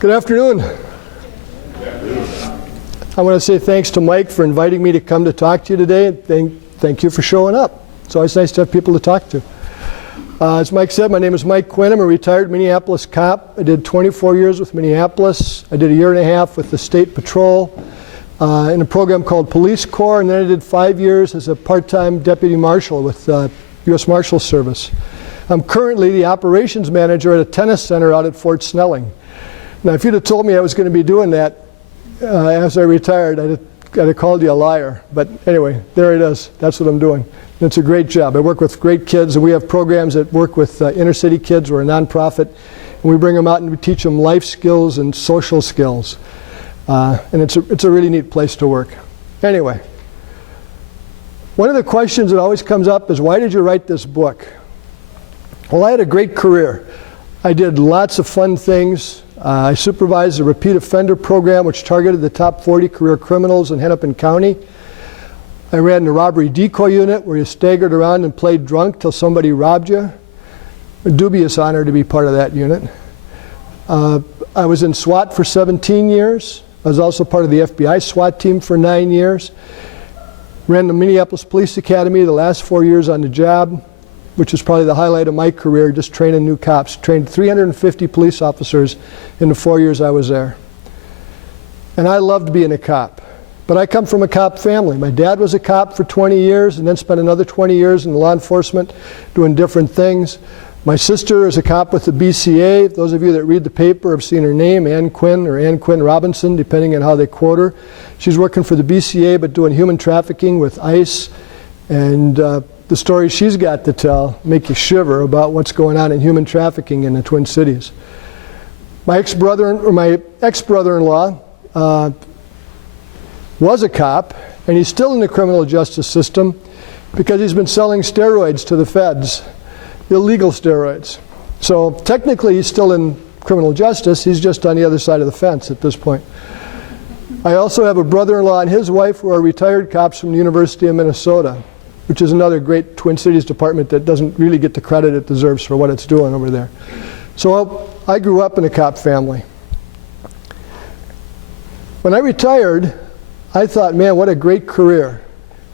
Good afternoon. I want to say thanks to Mike for inviting me to come to talk to you today. Thank you for showing up. It's always nice to have people to talk to. As Mike said, my name is Mike Quinn. I'm a retired Minneapolis cop. I did 24 years with Minneapolis. I did a year and a half with the State Patrol in a program called Police Corps, and then I did 5 years as a part-time deputy marshal with U.S. Marshal Service. I'm currently the operations manager at a tennis center out at Fort Snelling. Now, if you'd have told me I was going to be doing that as I retired, I'd have called you a liar. But anyway, there it is. That's what I'm doing. And it's a great job. I work with great kids, and we have programs that work with inner city kids. We're a nonprofit, and we bring them out and we teach them life skills and social skills. And it's a really neat place to work. Anyway, one of the questions that always comes up is, why did you write this book? Well, I had a great career. I did lots of fun things. I supervised a repeat offender program which targeted the top 40 career criminals in Hennepin County. I ran the robbery decoy unit where you staggered around and played drunk till somebody robbed you. A dubious honor to be part of that unit. I was in SWAT for 17 years. I was also part of the FBI SWAT team for 9 years. Ran the Minneapolis Police Academy the last 4 years on the job, which is probably the highlight of my career, just training new cops. Trained 350 police officers in the 4 years I was there. And I loved being a cop. But I come from a cop family. My dad was a cop for 20 years and then spent another 20 years in law enforcement doing different things. My sister is a cop with the BCA. Those of you that read the paper have seen her name, Ann Quinn or Ann Quinn Robinson, depending on how they quote her. She's working for the BCA but doing human trafficking with ICE. And the stories she's got to tell make you shiver about what's going on in human trafficking in the Twin Cities. My ex-brother-in-law was a cop, and he's still in the criminal justice system because he's been selling steroids to the feds, illegal steroids. So technically he's still in criminal justice, he's just on the other side of the fence at this point. I also have a brother-in-law and his wife who are retired cops from the University of Minnesota, which is another great Twin Cities department that doesn't really get the credit it deserves for what it's doing over there. So I grew up in a cop family. When I retired, I thought, man, what a great career.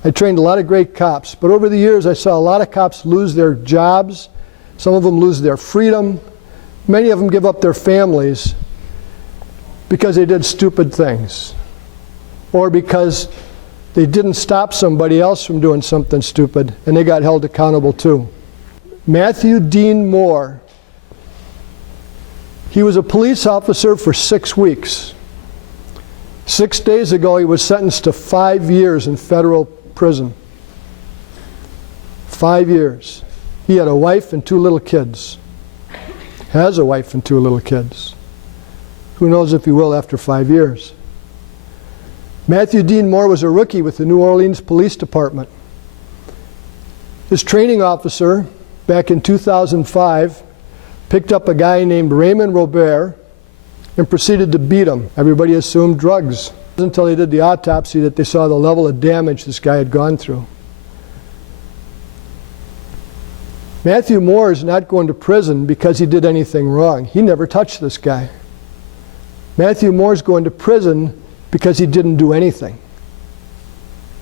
I trained a lot of great cops, but over the years I saw a lot of cops lose their jobs, some of them lose their freedom, many of them give up their families because they did stupid things, or because they didn't stop somebody else from doing something stupid and they got held accountable too. Matthew Dean Moore, he was a police officer for 6 weeks. 6 days ago he was sentenced to 5 years in federal prison. 5 years. He had a wife and 2 little kids. Has a wife and 2 little kids. Who knows if he will after 5 years. Matthew Dean Moore was a rookie with the New Orleans Police Department. His training officer, back in 2005, picked up a guy named Raymond Robert and proceeded to beat him. Everybody assumed drugs. It wasn't until they did the autopsy that they saw the level of damage this guy had gone through. Matthew Moore is not going to prison because he did anything wrong. He never touched this guy. Matthew Moore is going to prison because he didn't do anything.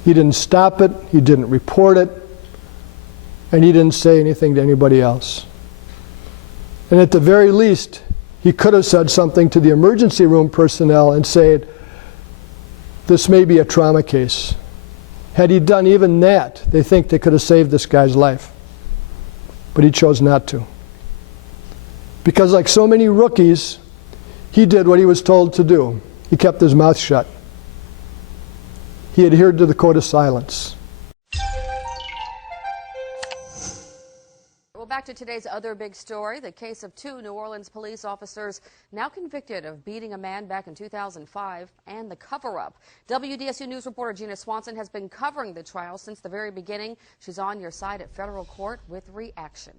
He didn't stop it, he didn't report it, and he didn't say anything to anybody else. And at the very least, he could have said something to the emergency room personnel and said, this may be a trauma case. Had he done even that, they think they could have saved this guy's life. But he chose not to. Because like so many rookies, he did what he was told to do. He kept his mouth shut. He adhered to the code of silence. Well, back to today's other big story, the case of 2 New Orleans police officers now convicted of beating a man back in 2005 and the cover-up. WDSU News reporter Gina Swanson has been covering the trial since the very beginning. She's on your side at federal court with reaction.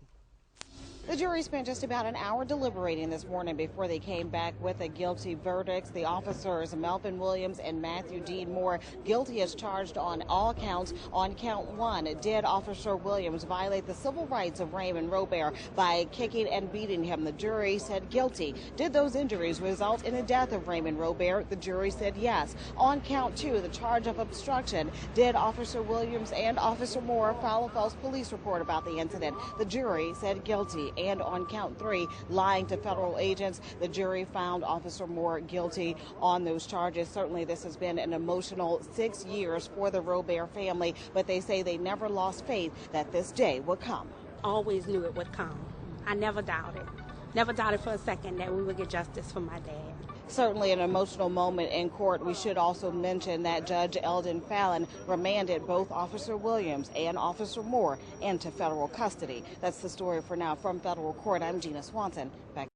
The jury spent just about an hour deliberating this morning before they came back with a guilty verdict. The officers, Melvin Williams and Matthew Dean Moore, guilty as charged on all counts. On count one, did Officer Williams violate the civil rights of Raymond Robert by kicking and beating him? The jury said guilty. Did those injuries result in the death of Raymond Robert? The jury said yes. On count two, the charge of obstruction, did Officer Williams and Officer Moore file a false police report about the incident? The jury said guilty. And on count three, lying to federal agents, the jury found Officer Moore guilty on those charges. Certainly this has been an emotional 6 years for the Robert family, but they say they never lost faith that this day would come. Always knew it would come. I never doubted for a second that we would get justice for my dad. Certainly an emotional moment in court. We should also mention that Judge Eldon Fallon remanded both Officer Williams and Officer Moore into federal custody. That's the story for now. From federal court, I'm Gina Swanson. Back.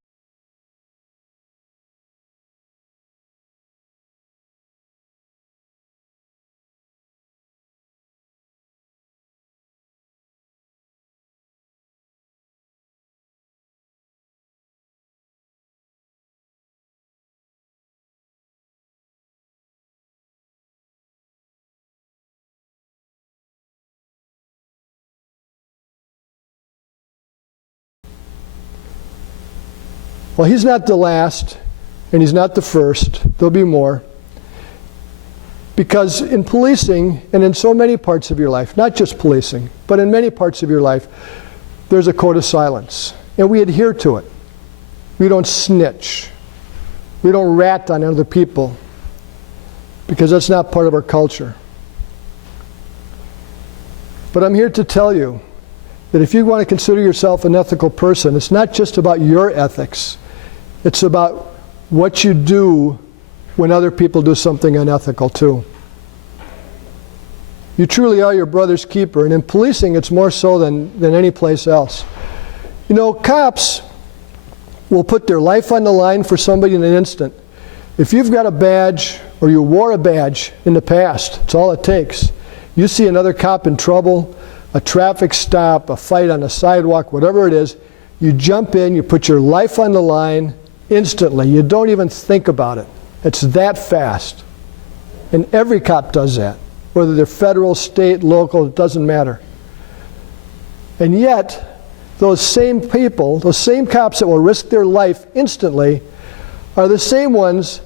Well, he's not the last, and he's not the first. There'll be more. Because in policing, and in so many parts of your life, not just policing, but in many parts of your life, there's a code of silence. And we adhere to it. We don't snitch. We don't rat on other people. Because that's not part of our culture. But I'm here to tell you that if you want to consider yourself an ethical person, it's not just about your ethics. It's about what you do when other people do something unethical too. You truly are your brother's keeper, and in policing it's more so than any place else. You know, cops will put their life on the line for somebody in an instant. If you've got a badge, or you wore a badge in the past, it's all it takes. You see another cop in trouble, a traffic stop, a fight on a sidewalk, whatever it is, you jump in, you put your life on the line instantly. You don't even think about it. It's that fast. And every cop does that, whether they're federal, state, local, it doesn't matter. And yet, those same people, those same cops that will risk their life instantly are the same ones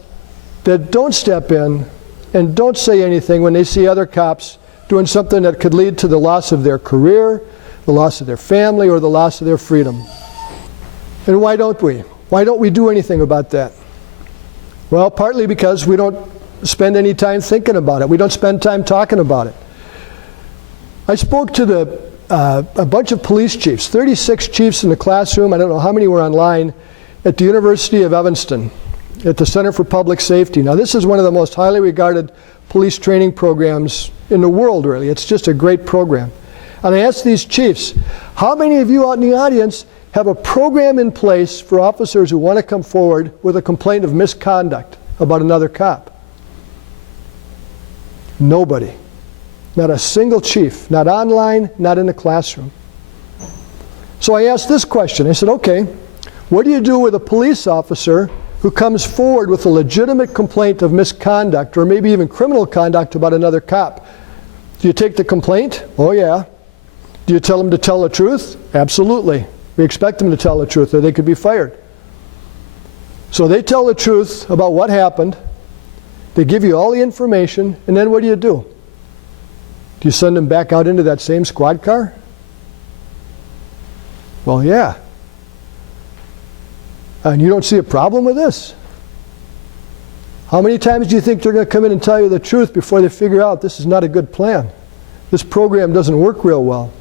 that don't step in and don't say anything when they see other cops doing something that could lead to the loss of their career, the loss of their family, or the loss of their freedom. And why don't we? Why don't we do anything about that? Well, partly because we don't spend any time thinking about it. We don't spend time talking about it. I spoke to a bunch of police chiefs, 36 chiefs in the classroom. I don't know how many were online at the University of Evanston, at the Center for Public Safety. Now, this is one of the most highly regarded police training programs in the world, really. It's just a great program. And I asked these chiefs, how many of you out in the audience have a program in place for officers who want to come forward with a complaint of misconduct about another cop? Nobody. Not a single chief. Not online, not in the classroom. So I asked this question. I said, okay, what do you do with a police officer who comes forward with a legitimate complaint of misconduct or maybe even criminal conduct about another cop? Do you take the complaint? Oh yeah. Do you tell them to tell the truth? Absolutely. We expect them to tell the truth or they could be fired. So they tell the truth about what happened. They give you all the information, and then what do? Do you send them back out into that same squad car? Well, yeah. And you don't see a problem with this? How many times do you think they're going to come in and tell you the truth before they figure out this is not a good plan? This program doesn't work real well.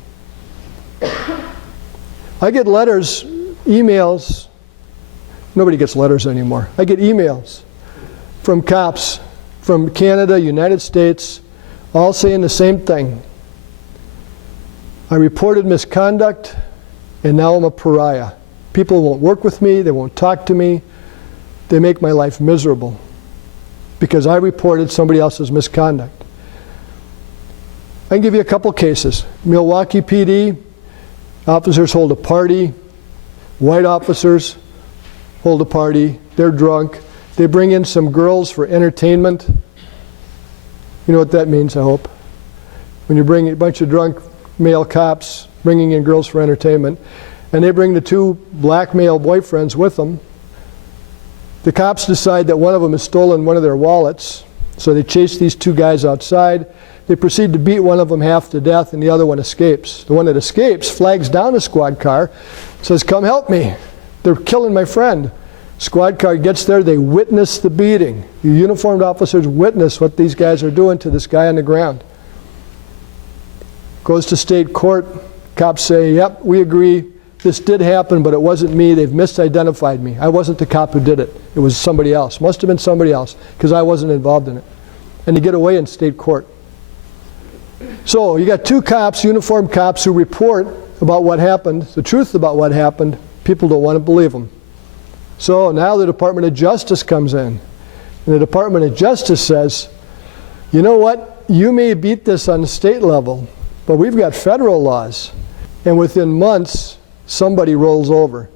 I get letters, emails. Nobody gets letters anymore. I get emails from cops from Canada, United States, all saying the same thing. I reported misconduct, and now I'm a pariah. People won't work with me, they won't talk to me, they make my life miserable because I reported somebody else's misconduct. I can give you a couple cases. Milwaukee PD, officers hold a party. White officers hold a party, they're drunk, they bring in some girls for entertainment. You know what that means, I hope. When you bring a bunch of drunk male cops bringing in girls for entertainment, and they bring the two black male boyfriends with them. The cops decide that one of them has stolen one of their wallets, so they chase these two guys outside. They proceed to beat one of them half to death, and the other one escapes. The one that escapes flags down a squad car, says, "Come help me. They're killing my friend." Squad car gets there, they witness the beating. The uniformed officers witness what these guys are doing to this guy on the ground. Goes to state court. Cops say, "Yep, we agree. This did happen, but it wasn't me. They've misidentified me. I wasn't the cop who did it. It was somebody else. Must have been somebody else, because I wasn't involved in it." And they get away in state court. So you got two cops, uniformed cops, who report about what happened, the truth about what happened. People don't want to believe them. So now the Department of Justice comes in. And the Department of Justice says, "You know what? You may beat this on the state level, but we've got federal laws." And within months, somebody rolls over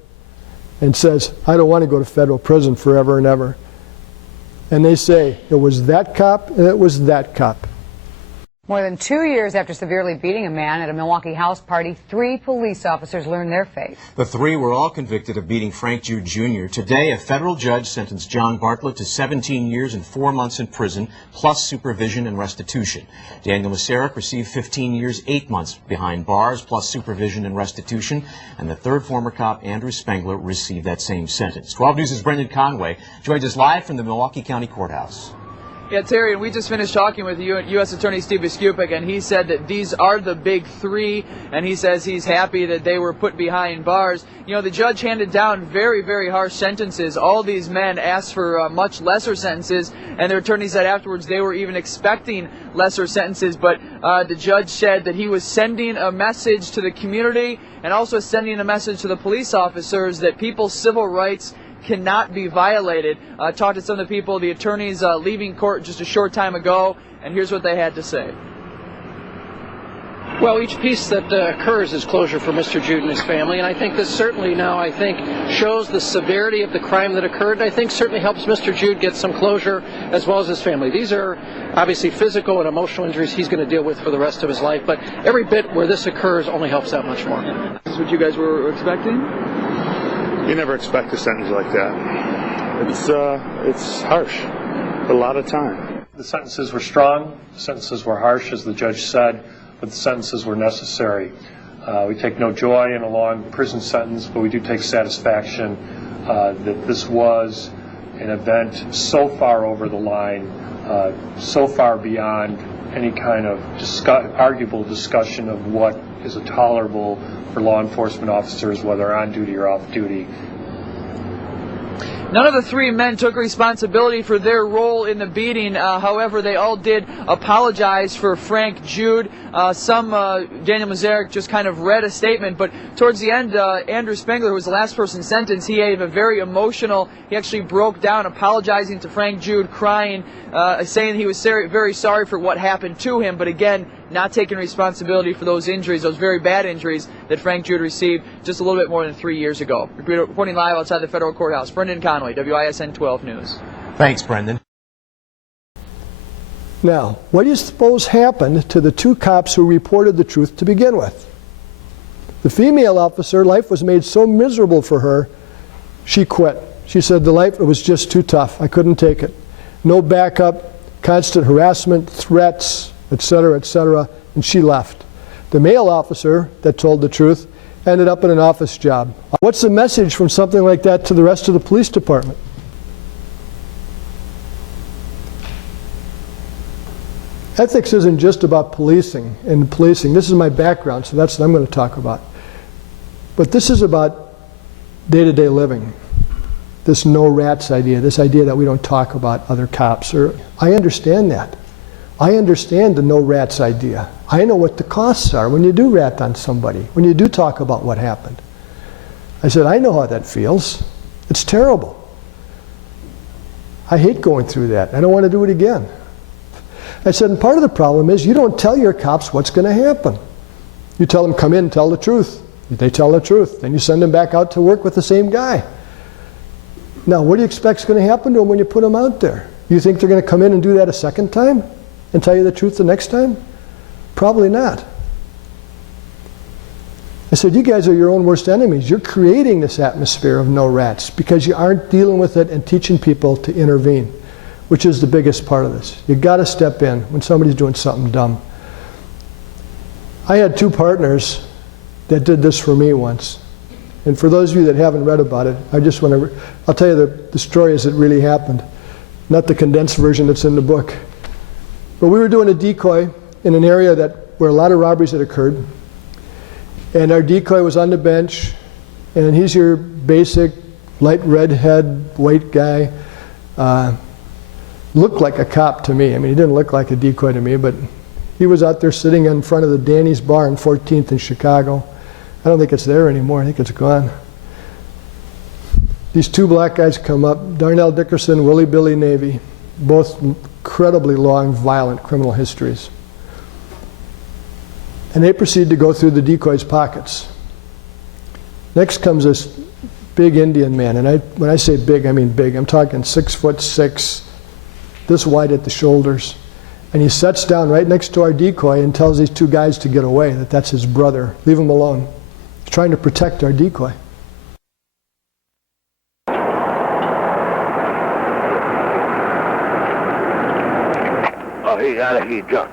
and says, "I don't want to go to federal prison forever and ever." And they say, it was that cop and it was that cop. More than 2 years after severely beating a man at a Milwaukee house party, 3 police officers learned their fate. The 3 were all convicted of beating Frank Jude Jr. Today, a federal judge sentenced John Bartlett to 17 years and 4 months in prison, plus supervision and restitution. Daniel Masarek received 15 years, 8 months behind bars, plus supervision and restitution. And the third former cop, Andrew Spengler, received that same sentence. 12 News' Brendan Conway joins us live from the Milwaukee County Courthouse. Yeah, Terry, and we just finished talking with U.S. Attorney Steve Biskupik, and he said that these are the big 3, and he says he's happy that they were put behind bars. You know, the judge handed down very, very harsh sentences. All these men asked for much lesser sentences, and their attorney said afterwards they were even expecting lesser sentences, but the judge said that he was sending a message to the community and also sending a message to the police officers that people's civil rights cannot be violated. Talked to some of the people, the attorneys leaving court just a short time ago, and here's what they had to say. Well, each piece that occurs is closure for Mr. Jude and his family, and I think this certainly now, shows the severity of the crime that occurred, and I think certainly helps Mr. Jude get some closure as well as his family. These are obviously physical and emotional injuries he's going to deal with for the rest of his life, but every bit where this occurs only helps that much more. This is what you guys were expecting? You never expect a sentence like that. It's harsh. A lot of time. The sentences were strong. The sentences were harsh, as the judge said, but the sentences were necessary. We take no joy in a long prison sentence, but we do take satisfaction that this was an event so far over the line, so far beyond any kind of arguable discussion of what is tolerable for law enforcement officers, whether on duty or off duty. None of the 3 men took responsibility for their role in the beating. However, they all did apologize for Frank Jude. Daniel Masarek just kind of read a statement, but towards the end, Andrew Spengler, who was the last person sentenced, he gave a very emotional, he actually broke down apologizing to Frank Jude, crying, saying he was very sorry for what happened to him, but again, not taking responsibility for those injuries, those very bad injuries that Frank Jude received just a little bit more than 3 years ago. Reporting live outside the federal courthouse, Brendan Conway, WISN 12 News. Thanks, Brendan. Now, what do you suppose happened to the 2 cops who reported the truth to begin with? The female officer, life was made so miserable for her, she quit. She said it was just too tough. I couldn't take it. No backup, constant harassment, threats, etc., and she left. The male officer that told the truth ended up in an office job. What's the message from something like that to the rest of the police department? Ethics isn't just about policing. This is my background, so that's what I'm going to talk about. But this is about day-to-day living. This no rats idea, this idea that we don't talk about other cops. I understand that. I understand the no rats idea. I know what the costs are when you do rat on somebody, when you do talk about what happened. I said, I know how that feels. It's terrible. I hate going through that. I don't want to do it again. I said, and part of the problem is you don't tell your cops what's going to happen. You tell them, come in, tell the truth. They tell the truth. Then you send them back out to work with the same guy. Now, what do you expect is going to happen to them when you put them out there? You think they're going to come in and do that a second time and tell you the truth the next time? Probably not. I said, you guys are your own worst enemies. You're creating this atmosphere of no rats because you aren't dealing with it and teaching people to intervene, which is the biggest part of this. You've got to step in when somebody's doing something dumb. I had 2 partners that did this for me once. And for those of you that haven't read about it, I just want to, I'll tell you the story as it really happened, not the condensed version that's in the book. But we were doing a decoy in an area where a lot of robberies had occurred. And our decoy was on the bench, and he's your basic light redhead, white guy. Looked like a cop to me. I mean, he didn't look like a decoy to me, but he was out there sitting in front of the Danny's Bar on 14th in Chicago. I don't think it's there anymore. I think it's gone. These 2 black guys come up, Darnell Dickerson, Willie Billy Navy, both incredibly long, violent criminal histories. And they proceed to go through the decoy's pockets. Next comes this big Indian man, and when I say big, I mean big. I'm talking 6'6", this wide at the shoulders. And he sits down right next to our decoy and tells these 2 guys to get away, that's his brother. Leave him alone. He's trying to protect our decoy. Oh, he's out of here, John.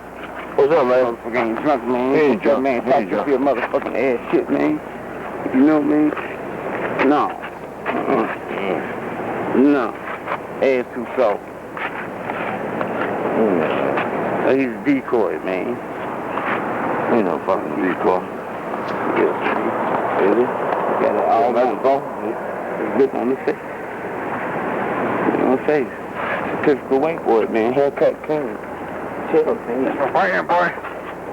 What's up, man? Motherfucking drunk, man. Hey, John. Man, talk to your motherfucking ass shit, man. You know me? No. No. Ass too soft. He's a decoy, man. Ain't no fucking decoy. Yes. Really? Got it all on the phone. Look on the face. Look on the face. Typical white boy, man. Haircut clean. Chill, man. Right here, boy.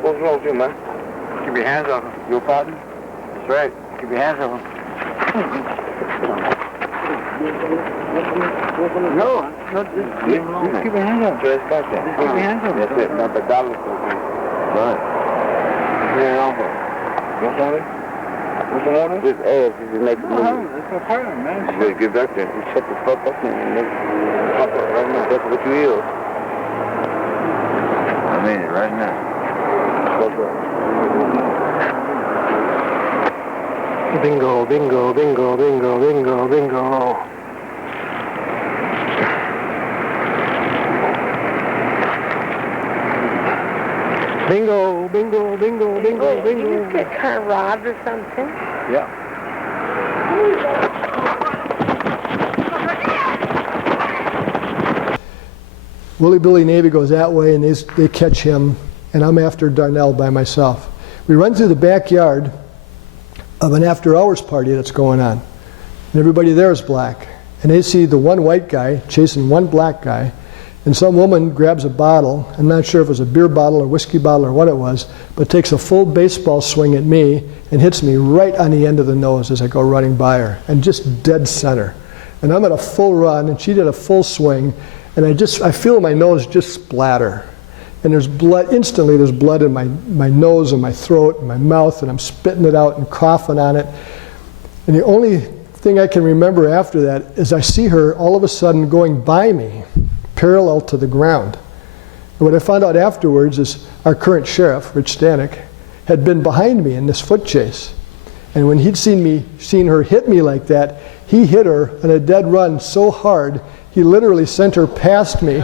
What's wrong with you, man? Keep your hands off him. Your partner? That's right. Keep your hands off him. No, just keep your hands up. Just got that. Keep your hands up. That's it. Not the dollar for me. Right. Yeah, off him. What's on it? What's on it? This ass is the next move. It's my partner, man. You better get back there. You shut the fuck up and fuck up right now. That's what you is. I mean it right now. Fuck up. Bingo, bingo, bingo, bingo, bingo, bingo. Bingo, bingo, bingo, bingo, bingo. Did you get her robbed or something? Yeah. Willie Billy Navy goes that way, and they catch him, and I'm after Darnell by myself. We run through the backyard of an after-hours party that's going on, and everybody there is black. And they see the one white guy chasing one black guy, and some woman grabs a bottle, I'm not sure if it was a beer bottle or whiskey bottle or what it was, but takes a full baseball swing at me and hits me right on the end of the nose as I go running by her, and just dead center. And I'm at a full run, and she did a full swing, and I feel my nose just splatter. And there's blood, instantly there's blood in my nose and my throat and my mouth, and I'm spitting it out and coughing on it. And the only thing I can remember after that is I see her all of a sudden going by me, parallel to the ground. And what I found out afterwards is our current sheriff, Rich Stanek, had been behind me in this foot chase. And when he'd seen her hit me like that, he hit her on a dead run so hard, he literally sent her past me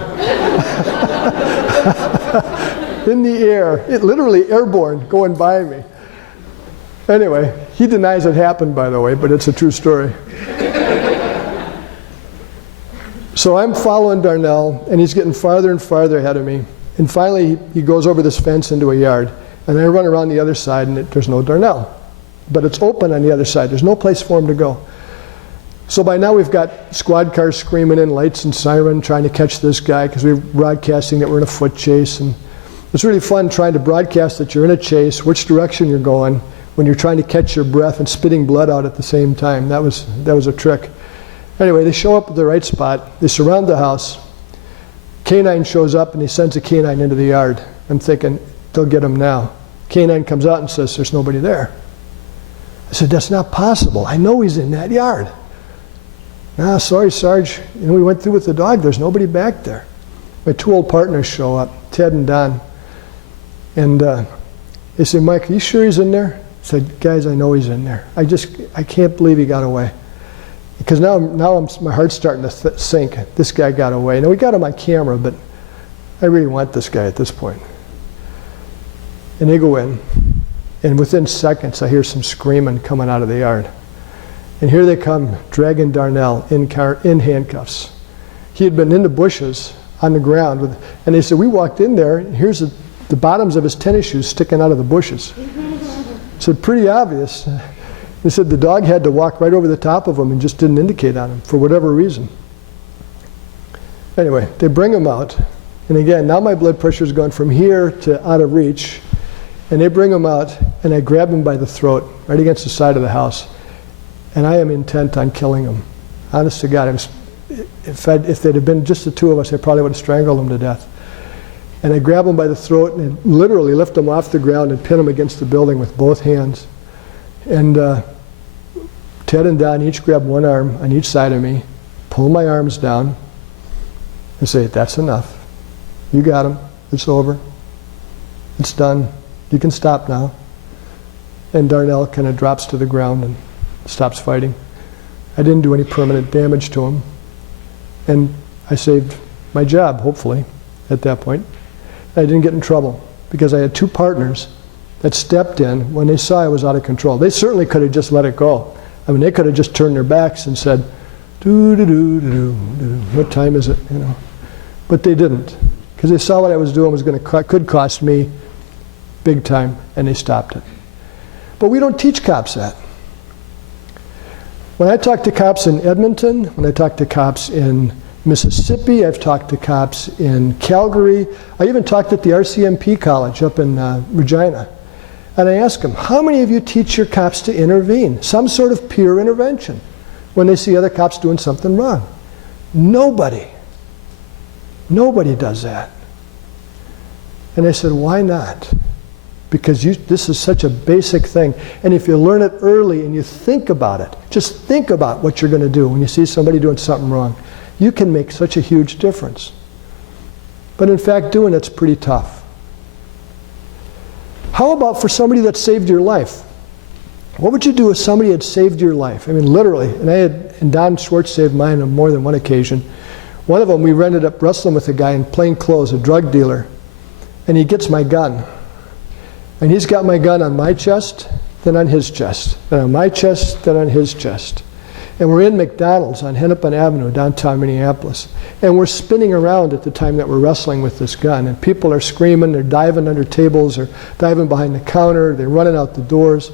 in the air, literally airborne, going by me. Anyway, he denies it happened, by the way, but it's a true story. So I'm following Darnell, and he's getting farther and farther ahead of me. And finally, he goes over this fence into a yard, and I run around the other side, and there's no Darnell. But it's open on the other side. There's no place for him to go. So by now we've got squad cars screaming in, lights and siren, trying to catch this guy, because we're broadcasting that we're in a foot chase. And it's really fun trying to broadcast that you're in a chase, which direction you're going, when you're trying to catch your breath and spitting blood out at the same time. That was a trick. Anyway, they show up at the right spot. They surround the house. K-9 shows up, and he sends a K-9 into the yard. I'm thinking, they'll get him now. K-9 comes out and says, there's nobody there. I said, that's not possible. I know he's in that yard. Ah, sorry, Sarge. We went through with the dog. There's nobody back there. My 2 old partners show up, Ted and Don. And they say, Mike, are you sure he's in there? I said, guys, I know he's in there. I can't believe he got away. Because now my heart's starting to sink. This guy got away. Now, we got him on camera, but I really want this guy at this point. And they go in, and within seconds, I hear some screaming coming out of the yard. And here they come, dragging Darnell in handcuffs. He had been in the bushes on the ground, and they said, we walked in there, and here's the bottoms of his tennis shoes sticking out of the bushes. So pretty obvious. They said the dog had to walk right over the top of him and just didn't indicate on him for whatever reason. Anyway, they bring him out, and again, now my blood pressure's gone from here to out of reach, and they bring him out, and I grab him by the throat, right against the side of the house, and I am intent on killing him. Honest to God, if they'd have been just the 2 of us, I probably would have strangled him to death. And I grab him by the throat and literally lift him off the ground and pin him against the building with both hands. And Ted and Don each grab one arm on each side of me, pull my arms down, and say, that's enough. You got him. It's over. It's done. You can stop now. And Darnell kind of drops to the ground and stops fighting. I didn't do any permanent damage to him. And I saved my job, hopefully, at that point. I didn't get in trouble because I had 2 partners that stepped in when they saw I was out of control. They certainly could have just let it go. I mean, they could have just turned their backs and said, what time is it, you know? But they didn't, because they saw what I was doing could cost me big time, and they stopped it. But we don't teach cops that. When I talk to cops in Edmonton, when I talk to cops in Mississippi, I've talked to cops in Calgary, I even talked at the RCMP college up in Regina. And I ask them, how many of you teach your cops to intervene? Some sort of peer intervention when they see other cops doing something wrong. Nobody. Nobody does that. And I said, why not? Because this is such a basic thing. And if you learn it early and you think about it, just think about what you're going to do when you see somebody doing something wrong, you can make such a huge difference. But in fact, doing it's pretty tough. How about for somebody that saved your life? What would you do if somebody had saved your life? I mean, literally. And Don Schwartz saved mine on more than one occasion. One of them, we ended up wrestling with a guy in plain clothes, a drug dealer. And he gets my gun. And he's got my gun on my chest, then on his chest. Then on my chest, then on his chest. And we're in McDonald's on Hennepin Avenue, downtown Minneapolis. And we're spinning around at the time that we're wrestling with this gun. And people are screaming, they're diving under tables, or diving behind the counter, they're running out the doors.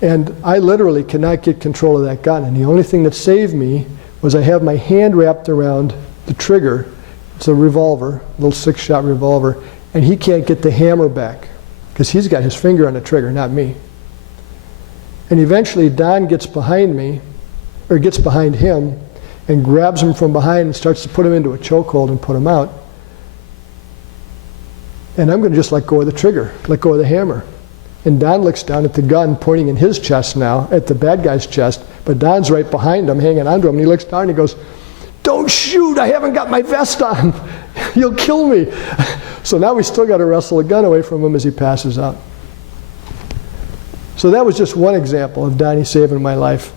And I literally cannot get control of that gun. And the only thing that saved me was I have my hand wrapped around the trigger. It's a revolver, a little 6-shot revolver. And he can't get the hammer back because he's got his finger on the trigger, not me. And eventually Don gets behind me, or gets behind him, and grabs him from behind and starts to put him into a chokehold and put him out. And I'm going to just let go of the trigger, let go of the hammer. And Don looks down at the gun pointing in his chest now, at the bad guy's chest, but Don's right behind him, hanging onto him, and he looks down and he goes, "Don't shoot, I haven't got my vest on. You'll kill me." So now we still got to wrestle a gun away from him as he passes out. So that was just one example of Donnie saving my life.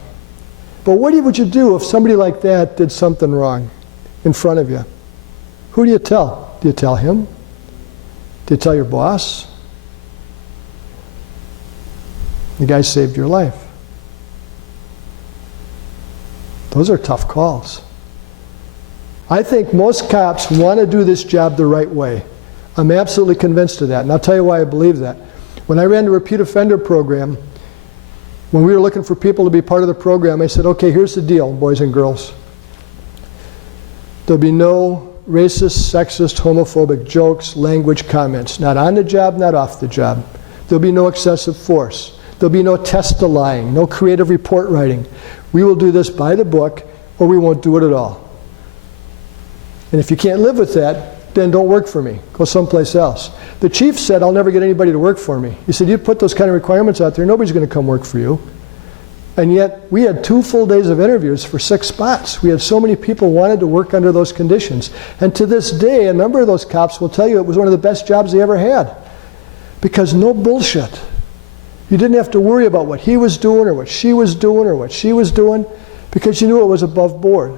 But what would you do if somebody like that did something wrong in front of you? Who do you tell? Do you tell him? Do you tell your boss? The guy saved your life. Those are tough calls. I think most cops want to do this job the right way. I'm absolutely convinced of that, and I'll tell you why I believe that. When I ran the repeat offender program, when we were looking for people to be part of the program, I said, okay, here's the deal, boys and girls. There'll be no racist, sexist, homophobic jokes, language, comments. Not on the job, not off the job. There'll be no excessive force. There'll be no test-a-lying, no creative report writing. We will do this by the book, or we won't do it at all. And if you can't live with that, then don't work for me. Go someplace else. The chief said, I'll never get anybody to work for me. He said, you put those kind of requirements out there, nobody's going to come work for you. And yet, we had 2 full days of interviews for 6 spots. We had so many people wanted to work under those conditions. And to this day, a number of those cops will tell you it was one of the best jobs they ever had. Because no bullshit. You didn't have to worry about what he was doing or what she was doing or what she was doing, because you knew it was above board.